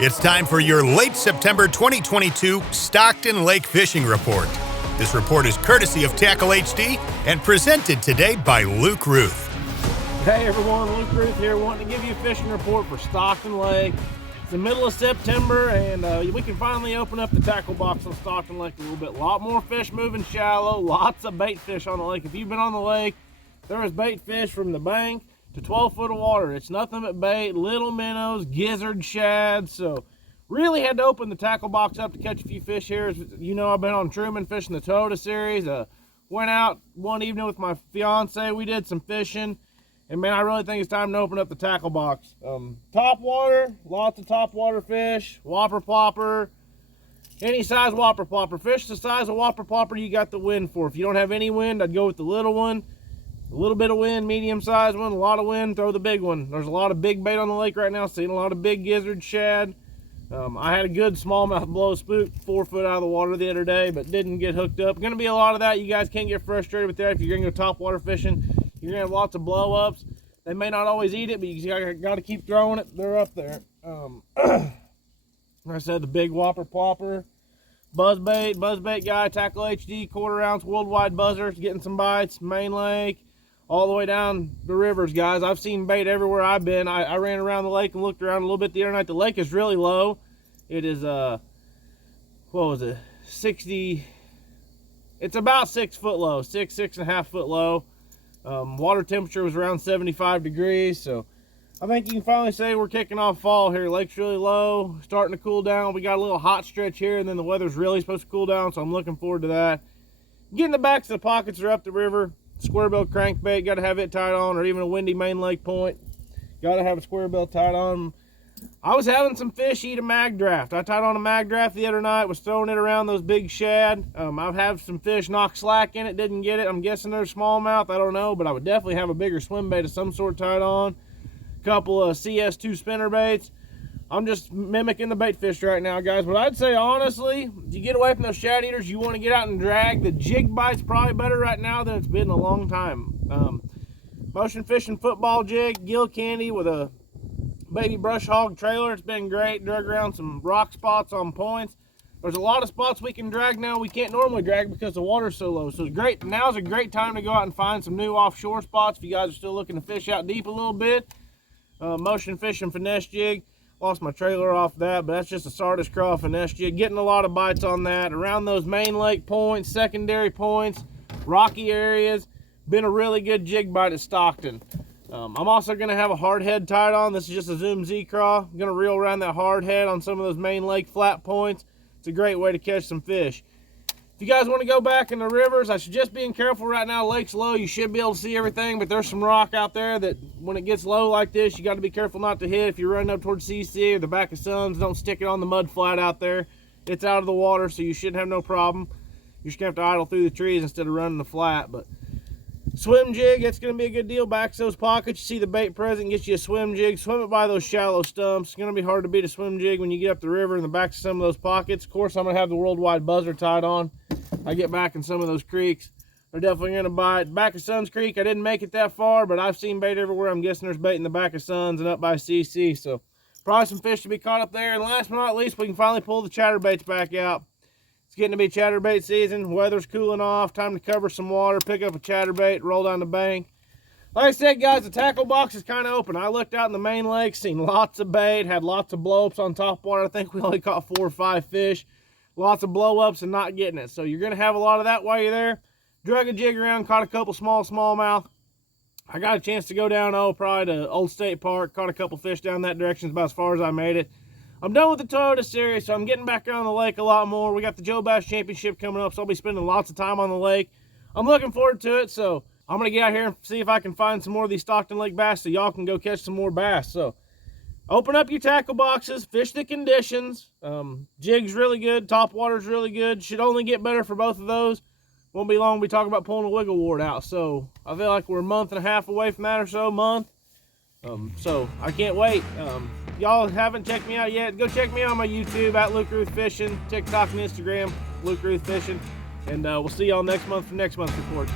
It's time for your late September 2022 Stockton Lake Fishing Report. This report is courtesy of Tackle HD and presented today by Luke Routh. Hey everyone, Luke Routh here, wanting to give you a fishing report for Stockton Lake. It's the middle of September and we can finally open up the tackle box on Stockton Lake a little bit. A lot more fish moving shallow, lots of bait fish on the lake. If you've been on the lake, there is bait fish from the bank to 12 foot of water. It's nothing but bait, little minnows, gizzard, shad. So really had to open the tackle box up to catch a few fish here. As you know, I've been on Truman fishing the Toyota series. Went out one evening with my fiance. We did some fishing. And man, I really think it's time to open up the tackle box. Top water, lots of top water fish, whopper plopper, any size whopper plopper. Fish the size of whopper plopper you got the wind for. If you don't have any wind, I'd go with the little one. A little bit of wind, medium sized one, a lot of wind, throw the big one. There's a lot of big bait on the lake right now, seeing a lot of big gizzard, shad. I had a good smallmouth blow spook 4 foot out of the water the other day, but didn't get hooked up. Gonna be a lot of that. You guys can't get frustrated with that. If you're gonna go top water fishing, you're gonna have lots of blow ups. They may not always eat it, but you gotta keep throwing it. They're up there. Like I said, the big whopper plopper. Buzzbait guy, Tackle HD, quarter ounce worldwide buzzers, getting some bites, main lake, all the way down the rivers, guys. I've seen bait everywhere I've been. I ran around the lake and looked around a little bit the other night. The lake is really low. It is, what was it, 60, it's about 6 foot low, 6.5 foot low. Water temperature was around 75 degrees, so I think you can finally say we're kicking off fall here. Lake's really low, starting to cool down. We got a little hot stretch here, and then the weather's really supposed to cool down, so I'm looking forward to that. Getting the backs of the pockets are up the river. Square bill crankbait, got to have it tied on, or even a windy main lake point. Got to have a square bill tied on. I was having some fish eat a mag draft. I tied on a mag draft the other night, was throwing it around those big shad. I've had some fish knock slack in it, didn't get it. I'm guessing they're smallmouth, I don't know, but I would definitely have a bigger swim bait of some sort tied on. A couple of CS2 spinner baits. I'm just mimicking the bait fish right now, guys. But I'd say, honestly, if you get away from those shad eaters, you want to get out and drag. The jig bite's probably better right now than it's been in a long time. Motion fishing football jig, gill candy with a baby brush hog trailer. It's been great. Drug around some rock spots on points. There's a lot of spots we can drag now we can't normally drag because the water's so low. So it's great. Now's a great time to go out and find some new offshore spots if you guys are still looking to fish out deep a little bit. Motion fishing finesse jig. Lost my trailer off that, but that's just a Sardis craw finesse jig. Getting a lot of bites on that. Around those main lake points, secondary points, rocky areas. Been a really good jig bite at Stockton. I'm also going to have a hard head tied on. This is just a Zoom Z craw. I'm going to reel around that hard head on some of those main lake flat points. It's a great way to catch some fish. If you guys want to go back in the rivers, I suggest being careful right now. Lake's low. You should be able to see everything, but there's some rock out there that when it gets low like this, you got to be careful not to hit. If you're running up towards CC or the back of Suns, don't stick it on the mud flat out there. It's out of the water, so you shouldn't have no problem. You're just going to have to idle through the trees instead of running the flat. But swim jig, it's going to be a good deal. Back to those pockets, you see the bait present, get you a swim jig. Swim it by those shallow stumps. It's going to be hard to beat a swim jig when you get up the river in the back of some of those pockets. Of course, I'm going to have the worldwide buzzer tied on. I get back in some of those creeks, they're definitely going to bite. Back of Suns Creek, I didn't make it that far, but I've seen bait everywhere. I'm guessing there's bait in the back of Suns and up by CC, so probably some fish to be caught up there. And last but not least, we can finally pull the chatterbaits back out. It's getting to be chatterbait season. Weather's cooling off. Time to cover some water, pick up a chatterbait, roll down the bank. Like I said, guys, the tackle box is kind of open. I looked out in the main lake, seen lots of bait, had lots of blow-ups on top water. I think we only caught 4 or 5 fish. Lots of blow-ups and not getting it. So you're going to have a lot of that while you're there. Drug a jig around, caught a couple smallmouth. I got a chance to go down, probably to Old State Park. Caught a couple fish down that direction. It's about as far as I made it. I'm done with the Toyota series, so I'm getting back around the lake a lot more. We got the Joe Bass Championship coming up, so I'll be spending lots of time on the lake. I'm looking forward to it, so I'm going to get out here and see if I can find some more of these Stockton Lake bass so y'all can go catch some more bass. So open up your tackle boxes, fish the conditions. Jig's really good, top water's really good. Should only get better for both of those. Won't be long we talk about pulling a wiggle wart out. So I feel like we're a month and a half away from that or so, month. So I can't wait. Y'all haven't checked me out yet, go check me out on my YouTube at Luke Routh Fishing, TikTok and Instagram, Luke Routh Fishing. And we'll see y'all next month for next month's report.